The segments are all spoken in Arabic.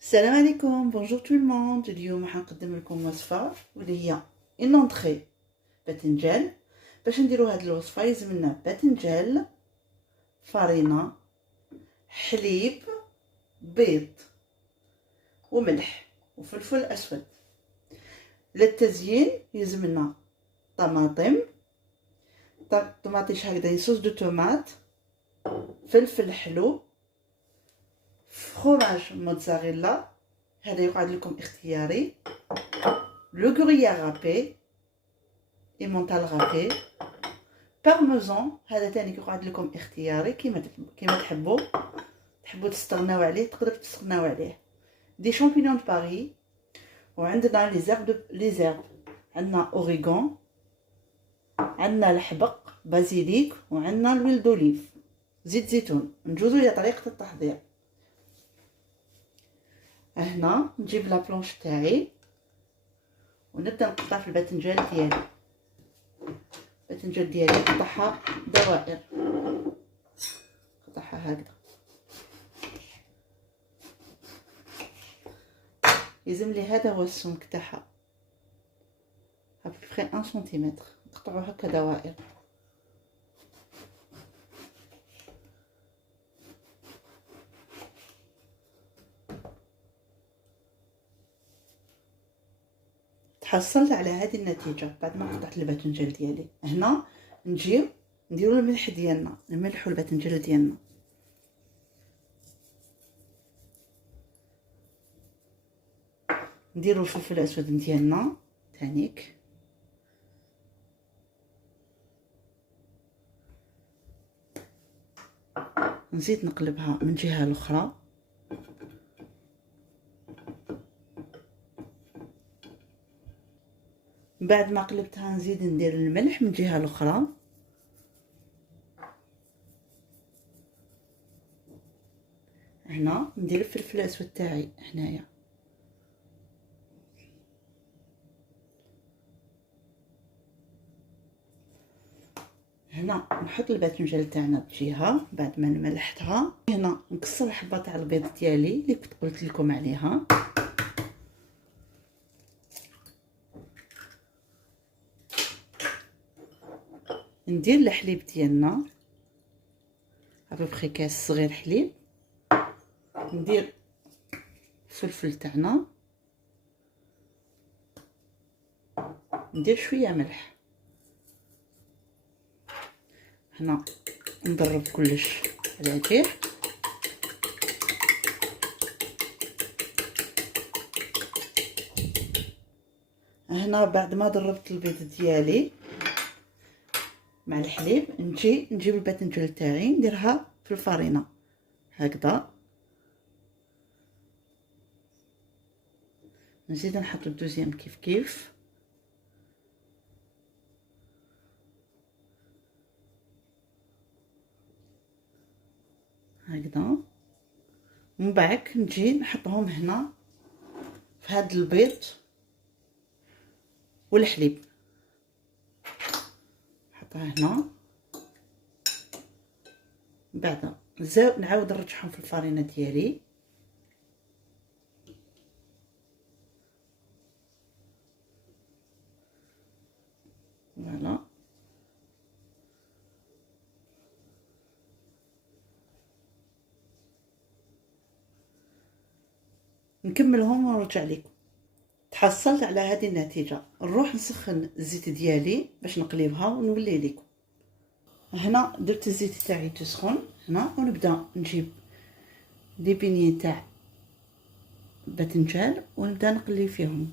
السلام عليكم. بونجور تو الموند. اليوم حنقدم لكم وصفه واللي هي ان اونطري باذنجان. باش نديرو هاد الوصفه يلزم لنا باذنجان، فرينه، حليب، بيض وملح وفلفل اسود. للتزيين يلزم لنا طماطم، طماطيش هكذا صوص دو طوماط، فلفل حلو، فروماج موتزاريلا هذا يقعد لكم اختياري، لو غريير رابي، ايمونتال رابي، بارميزان هذا تاني يقعد لكم اختياري كيما تحبوا تستغناو عليه تقدروا تستغناو عليه. دي شامبينيون دو باري، وعندنا لي زيرب عندنا اوريغون، عندنا الحبق، بازيليك، وعندنا الويل دوليف، زيت زيتون. نجوزو الى طريقه التحضير. هنا نجيب لا بلونش تاعي ونبدا نقطع في الباذنجان ديالي. الباذنجان ديالي نقطعها دوائر، نقطعها هكذا. يلزم لي هذا هو السمك تاعها ابري 1 سنتيمتر. نقطعو هكا دوائر. تحصلت على هذه النتيجه بعد ما قطعت الباذنجان ديالي. هنا نجيو نديرو الملح ديالنا، الملح والباذنجان ديالنا. نديرو الفلفل الاسود ديالنا تانيك، نزيد نقلبها من جهه الاخرى. بعد ما قلبتها نزيد ندير الملح من جهه الاخرى. هنا ندير الفلفل الاسود تاعي هنايا. هنا نحط الباذنجان تاعنا بجهه بعد ما ملحتها. هنا نكسر الحبه تاع البيض ديالي اللي كنت قلت لكم عليها. ندير الحليب ديالنا ابوبخي كاس صغير حليب. ندير الفلفل تاعنا، ندير شويه ملح. هنا نضرب كلش على جيح. هنا بعد ما ضربت البيض ديالي مع الحليب نجيب الباذنجان تاعي نديرها في الفرينه هكذا. نزيد نحط الدوزيام كيف كيف. هكذا. من بعد نجي نحطهم هنا في هاد البيض والحليب. نحطها هنا. بعد نعاود نرجعهم في الفرينه ديالي. فوالا. نكملهم ونرجع لكم. تحصلت على هذه النتيجه. نروح نسخن الزيت ديالي باش نقليبها ونولي لكم. هنا درت الزيت تاعي تسخن هنا، ونبدا نجيب دي بيني تاع باذنجان ونبدا نقلي فيهم.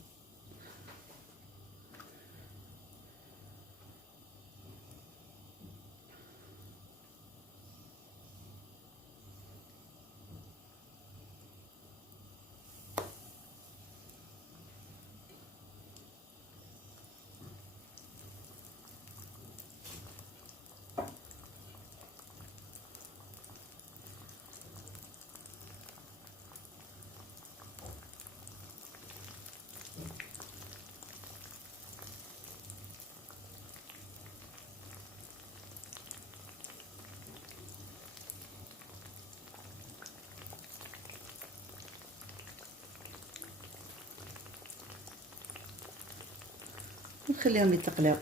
ونخليهم يتقلاو.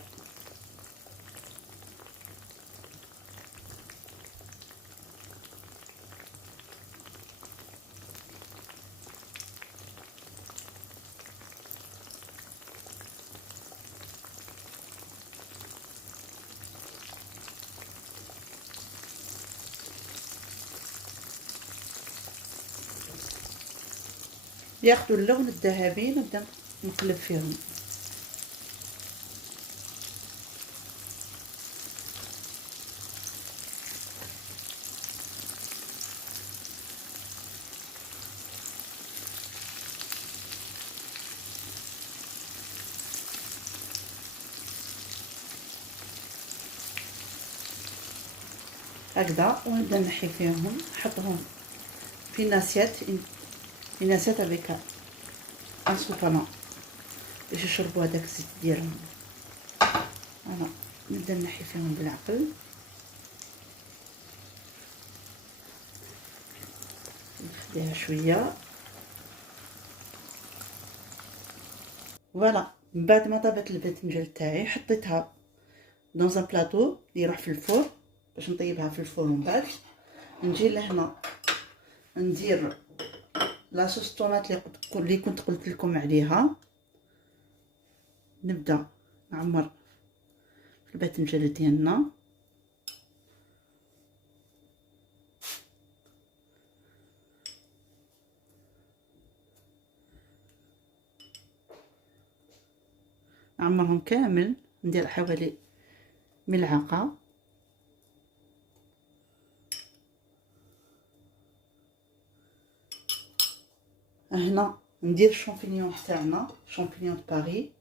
ياخذوا اللون الذهبي نبدا نقلب فيهم. هكذا ونبدا نحي فيهم، نحطهم في ناسيات، في ناسيات افيك ان سوفانا باش يشربوا هذاك الزيت ديالهم. انا نبدا نحي فيهم بالعقل، نخليها شويه. فوالا، من بعد ما طابت الباذنجان تاعي حطيتها دون ان بلاطو يروح في الفور باش نطيبها في الفور. ومن بعد نجي لهنا ندير لاصوص الطوماط اللي كنت قلت لكم عليها. نبدا نعمر في الباذنجان ديالنا، نعمرهم كامل، ندير حوالي ملعقه. هنا ندير الشامبينيون تاعنا، شامبينيون باري،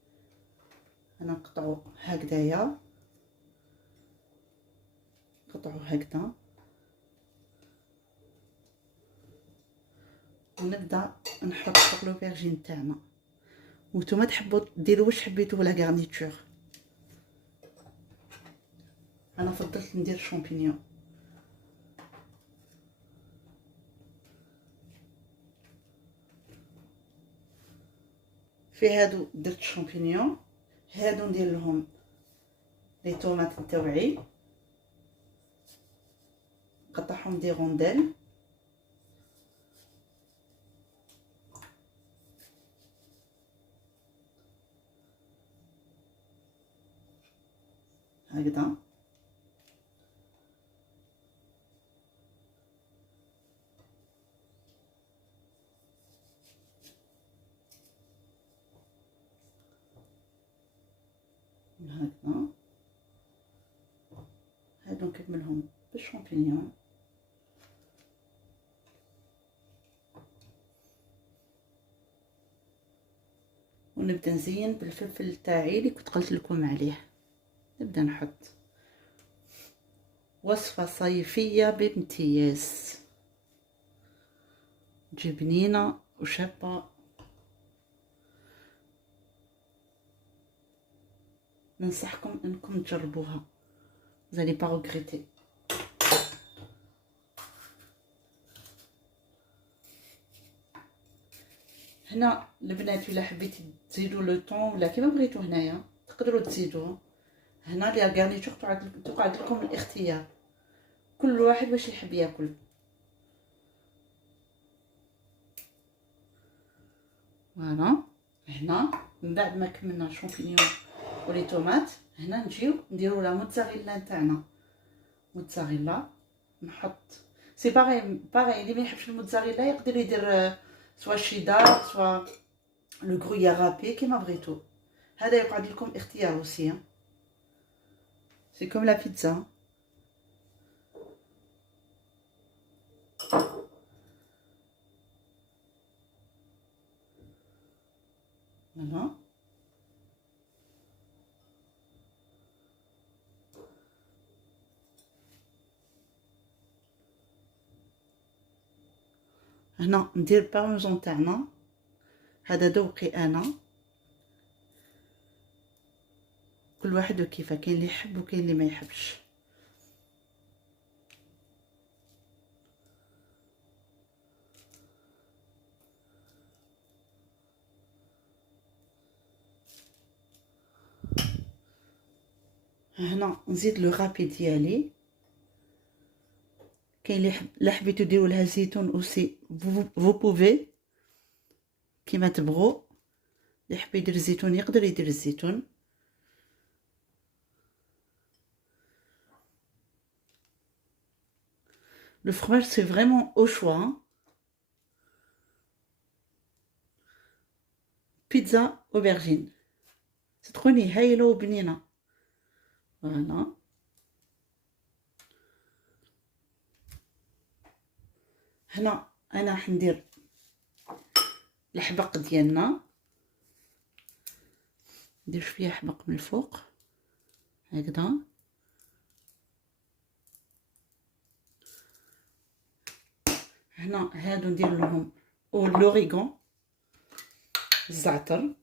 انا نقطعو هكذايا، نقطعو هكذا ونبدا نحط فوق لوبيرجين تاعنا. وانتوما تحبوا ديروا واش حبيتو ولا غارنيتور. انا فضلت ندير الشامبينيون. في هادو درت الشامبينيون، هادو ندير لهم لي طوماط تاوعي، نقطعهم دي رونديل. هكذا هكذا. هادو نكملهم بالشامبينيون. ونبدا نزين بالفلفل تاعي اللي كنت قلت لكم عليه. نبدا نحط وصفه صيفيه بامتياز، تجي بنينه وشابه. ننصحكم انكم تجربوها، زالي با ريغريتي. هنا البنات الا حبيتي تزيدوا لو طون ولا كيما بغيتو هنايا تقدروا تزيدوا. هنا لي غارنيتور تقعد لكم الاختيار، كل واحد واش يحب ياكل. فوالا، هنا من بعد ما كملنا الشامبينيون ولي طوماط، هنا نجيو نديرو لا موتزاريلا تاعنا. موتزاريلا نحط سي باغي اللي ما يحبش الموتزاريلا يقدر يدير سوا شيدار سوا لو غرويير رابي كيما بغيتو. هذا يقعد لكم اختيار اوسي، سي كوم لا بيتزا. فوالا، هنا ندير البارميزون تاعنا، هذا ذوقي انا، كل واحد وكيفه، كاين اللي يحب وكاين اللي ما يحبش. هنا نزيد لو غابي ديالي. كاين اللي حبيتو ديروا لها زيتون اوسي فو بوفي كيما تبغوا. اللي حبي يدير الزيتون يقدر يدير الزيتون. Le fromage c'est vraiment au choix. بيتزا aubergine صدقوني هايله وبنينه. فوالا هنا انا راح ندير الحبق ديالنا. ندير شويه حبق من الفوق هكذا. هنا هادو ندير لهم لوريغون الزعتر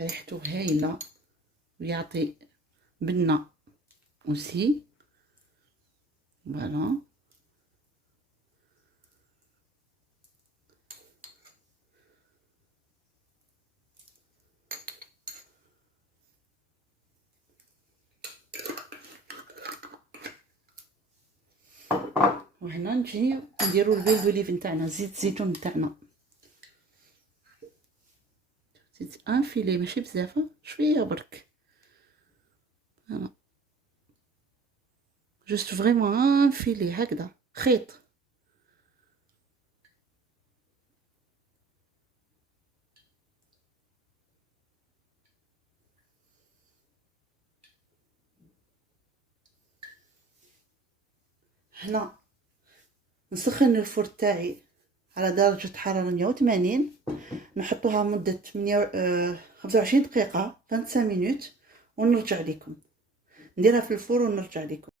ريحته هايله ويعطي بنه اوسي. فوالا وهنا نجي نديرو البيل دوليف نتاعنا زيت الزيتون نتاعنا. زيت ان فيلي ماشي بزاف شويه برك. فوالا جوست فريمون ان فيلي هكذا خيط. هنا نسخن الفور تاعي على درجة حرارة 180. نحطوها مدة 25 دقيقة 25 مينوت ونرجع لكم. نديرها في الفور ونرجع لكم.